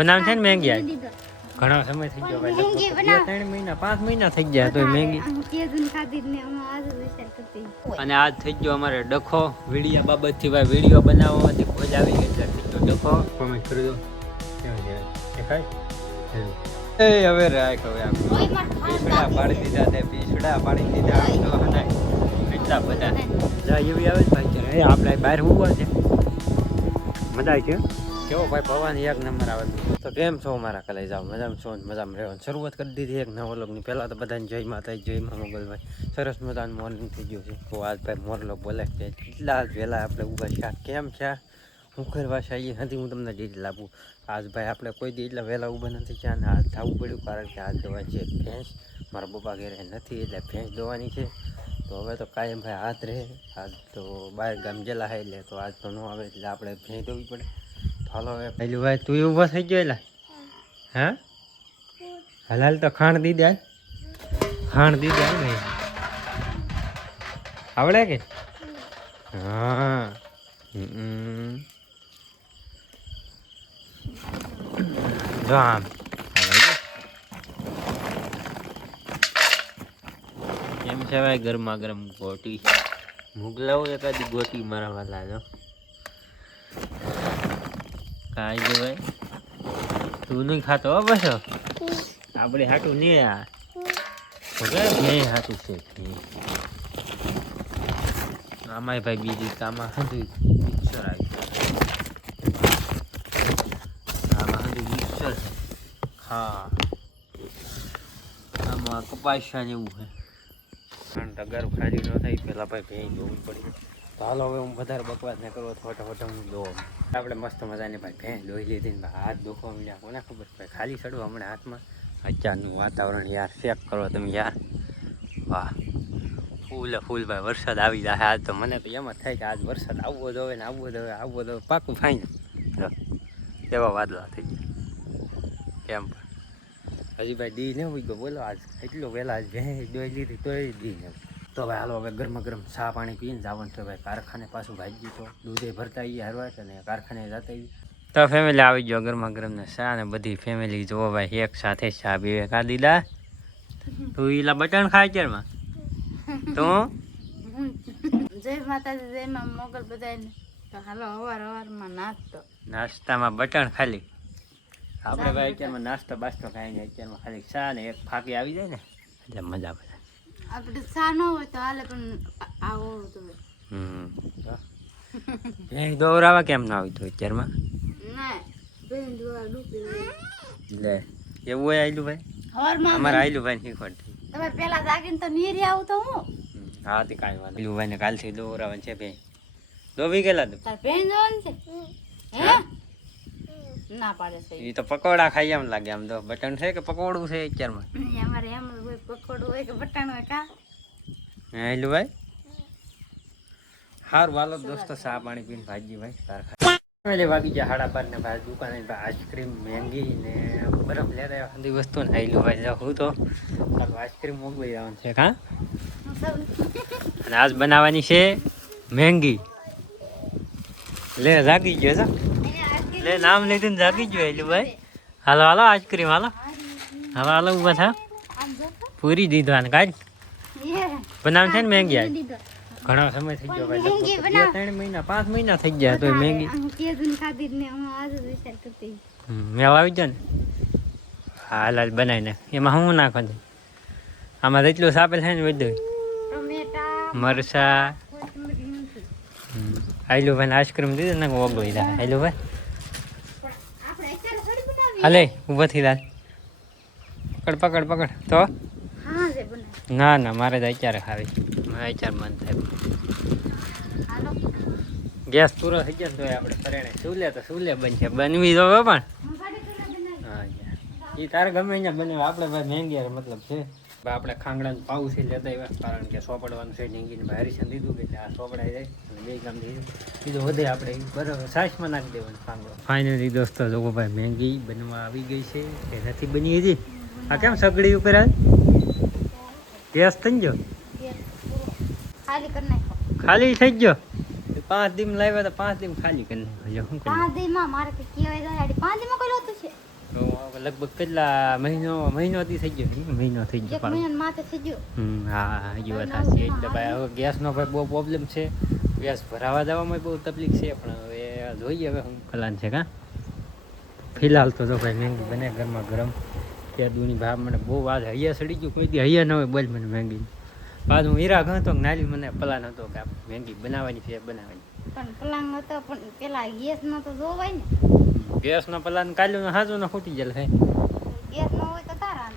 બનાવ છે ને મેંગી આવી ઘણો સમય થઈ ગયો ભાઈ 2-3 મહિના 5 મહિના થઈ ગયા તો મેંગી અને આજ થઈ ગયો અમારે ડખો વિડીયો બાબતથી ભાઈ વિડીયો બનાવવાથી ખોજ આવી ગઈ એટલે થઈ ગયો ડખો કોમેન્ટ કરી દો કેવું છે દેખાય એ હવે રાખ હવે આપણે પીસડા પાડી દીધા તે પીસડા પાડી દીધા તો હને એટલા બધા જા એવી આવે ને ભાઈ એ આપણે બહાર હોવા છે મજા આવી છે કેવો ભાઈ ભવાની એક નંબર આવે તો કેમ છો મારા કલાઈ જાવ મજામાં છો મજામાં રહેવાની શરૂઆત કરી દીધી એક નવો લોગની પહેલાં તો બધાને જય માતા જય મા મોગલભાઈ સરસ મજાનું મોર્નિંગ થઈ ગયું છે તો આજ ભાઈ મોરલો બોલે કે કેટલા વહેલા આપણે ઊભા છે કેમ છે હું કરવા છે એ નથી હું તમને ડિટેલ આપું આજ ભાઈ આપણે કોઈ દી એટલા વહેલા ઊભા નથી થયા અને આજ થવું પડ્યું કારણ કે આજ દોવા છે ભેંસ મારા પપ્પા ઘરે નથી એટલે ભેંસ દોવાની છે તો હવે તો કાયમ ભાઈ હાથ રહે આજ તો બહાર ગામ ગયેલા હોય એટલે તો આજ તો ન આવે એટલે આપણે ભેંસ દોવી પડે હાલો હવે પહેલું ભાઈ તું ઊભો થઈ ગયો એલા હા હલાલ તો ખાણ દીધા ભાઈ આવડે કે હા જો આમ કેમ છે ભાઈ ગરમા ગરમ ગોટી મોકલાવું એકાદી ગોટી મારા વાલા જો કાંઈ જો ભાઈ તું નહીં ખાતો હો બસ આપણે હાટું નહીં આ નહીં હાટું છે આમાંય ભાઈ બીજી કામાં હતું મિક્સર આવી આમાં હતું મિક્સર છે હા આમાં કપાસિયા જેવું છે પણ ટગર ખાલી ન થાય પેલા ભાઈ ભેંસ જોવું પડ્યું તો હાલો હવે હું વધારે બકવાસ ને કરવો ફોટો હું જોઉં આપણે મસ્ત મજાની ભાઈ ભેંસ દોઈ લીધી ને હાથ દુખવા મળ્યા કોને ખબર ભાઈ ખાલી ચડવા હમણાં હાથમાં અત્યારનું વાતાવરણ યાર ચેક કરો તમે યાર વાહ ફૂલ ભાઈ વરસાદ આવી જાય આજ તો મને તો એમ જ થાય કે આજ વરસાદ આવવો જોઈએ ને આવવો જોઈએ પાકું ફાઈન એવા વાદળા થઈ ગયા કેમ પણ હજી ભાઈ દી ને હોય ગયો બોલો આજ એટલો વહેલા આજ ભેંસ દોઈ લીધી તોય દી ને તો ભાઈ હાલો હવે ગરમા ગરમ ચા પાણી પીને જવાનું છે ભાઈ કારખાને પાછું ભાગી તો દૂધે ભરતા આવીએ હરવા છે ને કારખાને જતા આવીએ તો ફેમિલી આવી ગયો ગરમા ગરમ ને ચા ને બધી ફેમિલી જોવો ભાઈ એક સાથે ચા પીવે કા દીધા તું ઈલા બટન ખાય અત્યારમાં તું જય માતાજી જય માં મોગલ બધાને તો હાલો હવારમાં નાસ્તામાં બટન ખાલી આપણે ભાઈ અત્યારમાં નાસ્તો બાસ્તો ખાઈ ને અત્યારમાં ખાલી ચા ને એક ફાંકી આવી જાય ને એટલે મજા પડે આપણે ચા ન હોય તો હાલે પણ આવો તો ભેંસ દોરાવા કેમ ના આવી તો અત્યારમાં ના ભેંસ દોરા ડૂબી લે એવું હોય આયલું ભાઈ હવારમાં અમારે આયલું ભાઈ શીખવાડતી તમે પેલા જાગીને તો નીરી આવું તો હું હા તે કાંઈ વાત આયલું ભાઈ ને કાલથી દોરાવાનું છે ભેંસ દોવી ગયેલા તું તાર ભેંસ દોવાની છે હે ના પાડે છે એ તો પકોડા ખાઈ એમ લાગે આમ તો બટન છે કે પકોડું છે અત્યારમાં અમારે એમ હોય પકોડું હોય કે બટાણ હોય કા આયલું ભાઈ સારું વાલો દોસ્તો ચા પાણી પીને ભાજી ભાઈ કારખાને વાગી ગયા 12:30 ને ભાઈ દુકાને આઈસ્ક્રીમ મેંગી ને બરફ લેતા આવ્યા બધી વસ્તુ ને આયલું ભાઈ જાઉં તો આઈસ્ક્રીમ મોકલી જવાનું છે હા અને આજ બનાવવાની છે મેંગી લે જાગી ગયો છે લે નામ લીધું ને જાગી ગયો આયલું ભાઈ હાલો આઈસ્ક્રીમ હાલો ઉભા થા પૂરી દીધો આને કાઢ બનાવ છે ને મેંગી આજ ઘણો સમય થઈ ગયો ભાઈ 2-3 મહિના 5 મહિના થઈ ગયા તો મેંગી મેં આવી ગયો ને હાલ બનાવી ને એમાં હું નાખો છે આમાં જેટલું સાપેલ છે ને બધું મરચા આયલું ભાઈ આઈસ્ક્રીમ દીધું ને ઓગળી જાય આયલું ભાઈ હાલે ઊભો થઈ જાય પકડ તો ના મારે તો અત્યારે ખાવી અત્યારે મન થાય ગેસ પૂરો થઈ ગયો તો આપણે પરેણે સુલે બનશે બનવી દો પણ હા એ તારે ગમે અહીંયા બને આપણે ભાઈ મેંગી મતલબ છે આપણે ખાંગડાનું પાઉથી લેતા આવ્યા કારણ કે સોપડવાનું છે ઢીંગીને હરીશન દીધું કે આ સોપડાઈ જાય અને 2 ગામ દીધું બીજું વધે આપણે બરાબર છાશમાં નાખી દેવાનું ખાંગડો ફાઇનલી દોસ્તો લોકો ભાઈ મેંગી બનવા આવી ગઈ છે કે નથી બની હજી આ કેમ સગડી ઉપર ગેસ થઈ ગયો ખાલી થઈ ગયો 5 દિન લાવ્યા તો 5 દિન ખાલી કરી નાખ્યો 5 દિનમાં મારે કે કેવાય જાય 5 દિનમાં કોઈ લોતું છે લગભગ કેટલા મહિનો દી થઈ ગયો મહિનો થઈ એક ગયો મહિના માથે થઈ ગયો. હા એ વાત સાચી એટલે ભાઈ હવે ગેસનો ભાઈ બહુ પ્રોબ્લેમ છે ગેસ ભરાવા જવામાં બહુ તકલીફ છે પણ હવે જોઈએ હવે શું પ્લાન છે કાં ફિલહાલ તો ભાઈ મેંગી બને ગરમા ગરમ ત્યાં દૂની ભાવ મને બહુ વાત હૈયા સડી ગયું કોઈ દી હૈયા ન હોય બોલ મને મેંગી બાદ હું હીરા ગણતો નાલી મને પ્લાન હતો કે મેંગી બનાવવાની છે બનાવવાની પણ પલાંગ હતો પણ પેલા ગેસ નો તો જોવાય ને ગેસનો પ્લાન કાલ્યો હાજુ ને ખૂટી ગયેલ હે ગેસ નો હોય તો તારા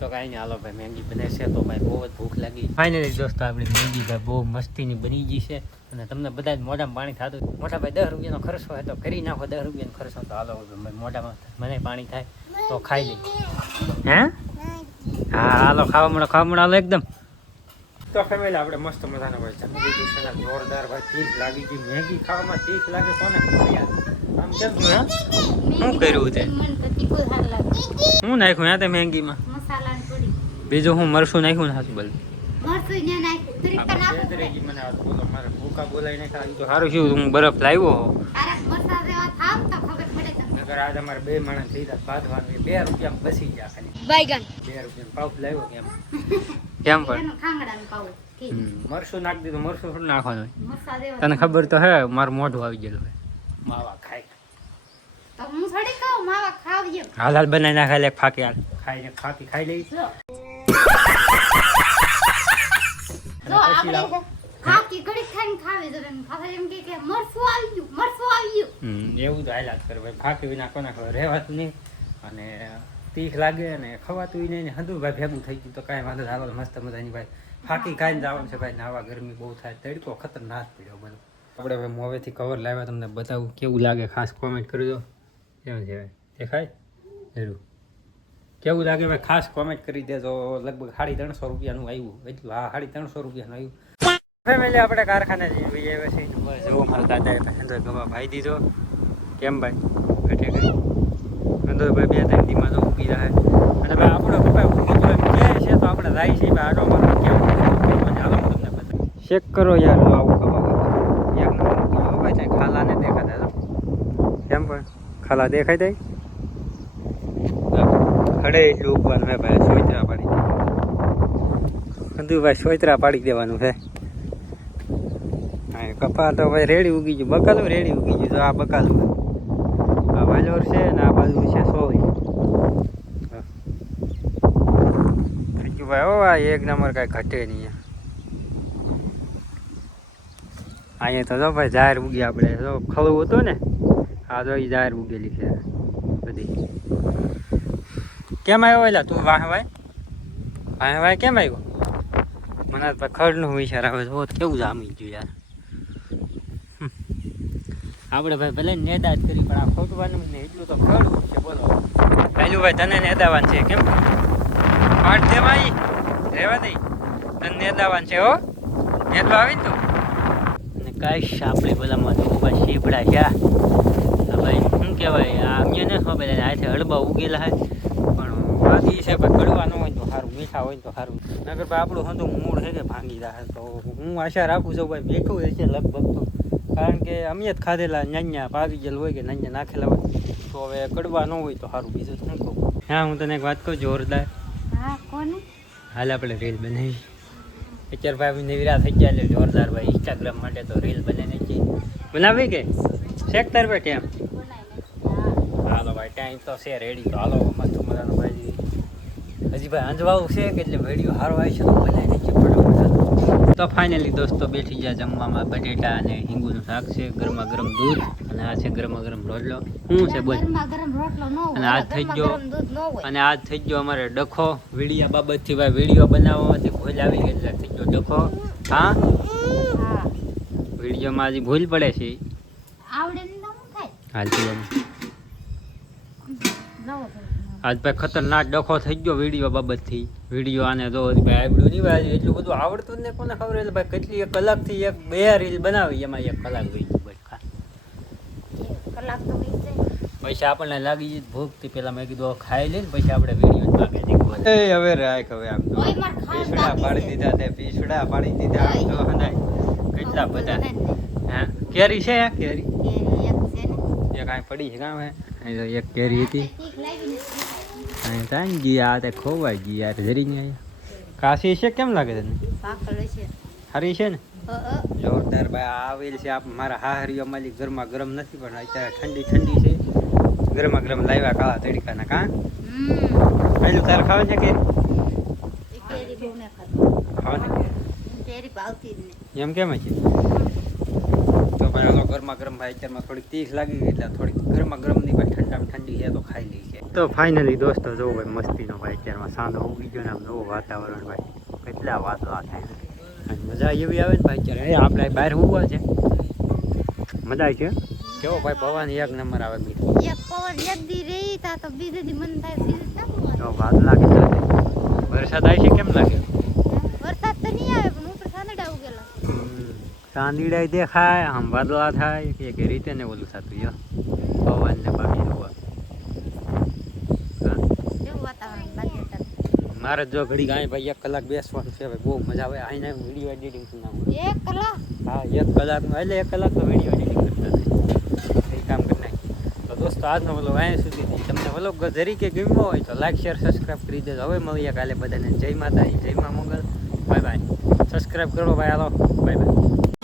તો કાંઈ નહીં હાલો ભાઈ મેંગી બને છે તો ભાઈ બહુ જ ભૂખ લાગી ફાઇનલી દોસ્તો આપણી મેંગી ભાઈ બહુ મસ્તીની બની ગઈ છે અને તમને બધા જ મોઢામાં પાણી થતું મોટા ભાઈ 10 રૂપિયાનો ખર્ચો હોય તો કરી નાખો 10 રૂપિયાનો ખર્ચો તો હાલો મોઢામાં મને પાણી થાય તો ખાઈ લઈ હે હા હાલો ખાવા મળો હાલો એકદમ તો ફેમિલી આપણે મસ્ત મજાનો ભાઈ જમી લીધું છે ને જોરદાર ભાઈ તીખ લાગી ગઈ મેગી ખાવામાં તીખ લાગે કોને આમ કેમ થયું શું કર્યું તે મને તો તીખું સારું લાગે હું નાખ્યું યા તે મેગીમાં મસાલાની થોડી બીજું હું મરસું નાખ્યું ને હાથ બોલ મરચું ને નાખ્યું તરી પણ આપો મને હાથ બોલો મારે ભૂકા બોલાઈ નાખ્યા તો સારું શું હું બરફ લાવ્યો અરે મસાલા જેવા થાવ તો ખબર પડે તો નગર આજ અમારે 2 માણસ થઈ ગયા બાંધવાનું 2 રૂપિયામાં બસી ગયા ખાલી બાયગન 2 રૂપિયાનો પાવ લાવ્યો કેમ પણ એનો ખાંગડાનો પાવ મરસું નાખી દીધું મરસું થોડું નાખવાનું મસાલા જેવા તને ખબર તો હે મારું મોઢું આવી ગયેલું હોય માવા ખાઈ તો હું થોડી કહું માવા ખાવજો હાલ હાલ બનાવી નાખે લે ફાકી હાલ ખાઈને ફાકી ખાઈ લઈ જો આપણે ખાકી ઘડી ખાઈને ખાવી જોઈએ પાછા એમ કે મરસું આવી ગયું એવું તો હાલાત કરે ભાઈ ફાકી વિના કોના ખબર રહેવાતું નહીં અને તીખ લાગે અને ખવાતું નહીં હંધું ભાઈ ભેગું થઈ ગયું તો કાંઈ વાંધો હાલો મસ્ત મજાની ભાઈ ફાકી ખાઈને જવાનું છે ભાઈ નાવા ગરમી બહુ થાય તડકો ખતરનાક પડ્યો બધો આપણે હવે મોવેથી કવર લાવ્યા તમને બતાવું કેવું લાગે ખાસ કોમેન્ટ કરજો કેવું છે દેખાય જરૂર કેવું લાગે ભાઈ ખાસ કોમેન્ટ કરી દેજો લગભગ 350 રૂપિયાનું આવ્યું એટલું હા 350 રૂપિયાનું આવ્યું ફેમિલી આપણે કારખાને જઈ આવ્યા છે નંબર જો મારા દાદાએ અંદર ગવા ભાઈ દીધો કેમ ભાઈ ઘટે ગઈ અંદર ભાઈ 2-3 દીમાં તો ઊભી રહે અને ભાઈ આપણો પપ્પા ઊભી જો કે છે તો આપણે જાય છે ભાઈ આડો મારો કેવું હાલો તમને બતાવું ચેક કરો યાર જો આવું ખબર એક નંબર ઊભી જો ભાઈ ત્યાં ખાલાને દેખાતા કેમ પણ ખાલા દેખાય જાય ખડે એટલું ઉગવાનું હે ભાઈ સોયત્રા પાડી બધું ભાઈ સોયત્રા પાડી દેવાનું છે હા કપા તો ભાઈ રેડી ઉગી ગયું બકાલું રેડી ઉગી ગયું તો આ બકાલું આ વાલોર છે ને આ બાજુ છે સોય ભાઈ ઓ આ એક નંબર કાંઈ ઘટે નહીં અહીંયા તો જો ભાઈ જાહેર ઉગી આપણે જો ખળું હતું ને આ જો એ જાહેર ઉગેલી છે બધી કેમ આવ્યો એલા તું વાહ ભાઈ કેમ આવ્યો મને તો ખડનું વિચાર આવે છે કેવું જામી ગયું યાર આપણે ભાઈ ભલે નેદા જ કરી પણ આ ખોટવાનું ને એટલું તો ખડવું છે બોલો પહેલું ભાઈ તને નેદાવાન છે કેમ પાઠ દે ભાઈ રહેવા દઈ તને નેદાવાન છે હો નેદવા આવી તું અને કાંઈ આપણે પેલામાં તો ભાઈ શીપડા છે ભાઈ શું કહેવાય આ અમને ને ખબર હાથે હળબા ઉગેલા હે પણ બાકી છે ભાઈ કડવા ન હોય તો સારું મીઠા હોય તો સારું નગર ભાઈ આપણું હતું મૂળ છે કે ભાંગી જાય તો હું આશા રાખું છું ભાઈ બેઠું હશે લગભગ તો કારણ કે અમે જ ખાધેલા નાન્યા પાકી ગયેલ હોય કે નાન્યા નાખેલા હોય તો હવે કડવા ન હોય તો સારું બીજું શું કહું હા હું તને એક વાત કહું જોરદાર હા કોને હાલ આપણે રીલ બનાવી અત્યારે ભાઈ નવીરા થઈ ગયા એટલે જોરદાર ભાઈ ઇન્સ્ટાગ્રામ માટે તો રીલ બનાવીને છે બનાવી કે શેક તાર ભાઈ ટાઈમ હાલો ભાઈ ટાઈમ તો છે રેડી તો હાલો મસ્ત મજાનો ભાઈ હજી ભાઈ અંજવાવું છે કે એટલે વિડીયો સારો આવી છે તો બનાવીને છે ફટાફટ તો ફાઇનલી દોસ્તો બેઠી ગયા જમવામાં બટેટા અને હિંગુનું શાક છે ગરમા ગરમ દૂધ અને આ છે ગરમા ગરમ રોટલો શું છે બોલ ગરમ રોટલો ન હોય અને આજ થઈ ગયો દૂધ ન હોય અને આજ થઈ ગયો અમારે ડખો વિડીયા બાબતથી ભાઈ વિડીયો બનાવવામાંથી ભૂલ આવી ગઈ એટલે થઈ ગયો ડખો હા હા વિડીયોમાં હજી ભૂલ પડે છે આવડે ને શું થાય હાલતી નવો આજ ભાઈ ખતરનાક ડખો થઈ ગયો વિડીયો બાબતથી વિડીયો આને જો ભાઈ આવડ્યું નહીં ભાઈ એટલું બધું આવડતું જ ને કોને ખબર એટલે ભાઈ કેટલી એક કલાકથી એક 2 રીલ બનાવી એમાં 1 કલાક વહી ગયું ભાઈ કલાક તો વીસ જાય પછી આપણને લાગી ગઈ ભૂખથી પેલા મેં કીધું ખાઈ લઈને પછી આપણે વિડીયો માગે દીકવા હવે રાખ હવે આમ ઓય માર ખાવા પીસડા પાડી દીધા તે પીસડા પાડી દીધા આમ જો હનાય કેટલા બધા હા કેરી છે કેરી એક છે ને એ કાંઈ પડી છે કાં હે અહીં તો એક કેરી હતી તીખ લાગીને અહીં તાંઈ ગઈ આ તે ખોવાઈ ગઈ યાર જરી ને અહીંયા કાશી છે કેમ લાગે તને પાકળ છે સારી છે ને અ જોરદાર ભાઈ આવેલ છે આપ મારા હાહરીઓ માલી ઘરમાં ગરમ નથી પણ અત્યારે ઠંડી ઠંડી છે ગરમા ગરમ લાવ્યા કાળા તડકાના કાં પહેલું તારે ખાવે છે કે એ કેરી બહુ ને ખાતો ખાવે ને કેરી ભાવતી જ નહીં એમ કેમ છે તો ભાઈ ઓલો ગરમા ગરમ ભાઈ અત્યારમાં થોડીક તીખ લાગી ગઈ એટલે થોડીક ગરમા ગરમ ની ભાઈ ઠંડામાં ઠંડી છે તો ખાઈ લઈ છે તો ફાઇનલી દોસ્તો જો ભાઈ મસ્તીનો ભાઈ અત્યારમાં સાંધો ઉગી ગયો ને આમ નવું વાતાવરણ ભાઈ કેટલા વાદળા થાય અને મજા એવી આવે ને ભાઈ અત્યારે આપણે બહાર ઉભા છે મજા આવી છે કેવો ભાઈ પવન એક નંબર આવે બીજું એક પવન એક દી રહી તા તો બીજે દી મન થાય બીજે ચાલુ તો વાદળા કેટલા છે વરસાદ આવી છે કેમ લાગે વરસાદ તો નહીં આવે પણ ઉપર સાંદડા ઉગેલા ચાંદીડા દેખાય આમ વાદળા થાય કે રીતે ને ઓલું થતું યો પવન ને બાકી જોવા એવું વાતાવરણ લાગે તાર મારે જો ઘડી ગાય ભાઈ 1 કલાક બેસવાનું છે ભાઈ બહુ મજા આવે આઈને વિડીયો એડિટિંગ કરવાનું 1 કલાક હા 1 કલાકમાં એટલે 1 કલાક તો વિડીયો એડિટિંગ કરતા થાય એ કામ કરી નાખી તો દોસ્તો આજનો વ્લોગ અહીંયા સુધી તમને વ્લોગ જરીકે ગમ્યો હોય તો લાઈક શેર સબસ્ક્રાઈબ કરી દેજો હવે મળીએ કાલે બધાને જય માતા જય મા મંગલ બાય બાય સબસ્ક્રાઈબ કરો ભાઈ હાલો બાય બાય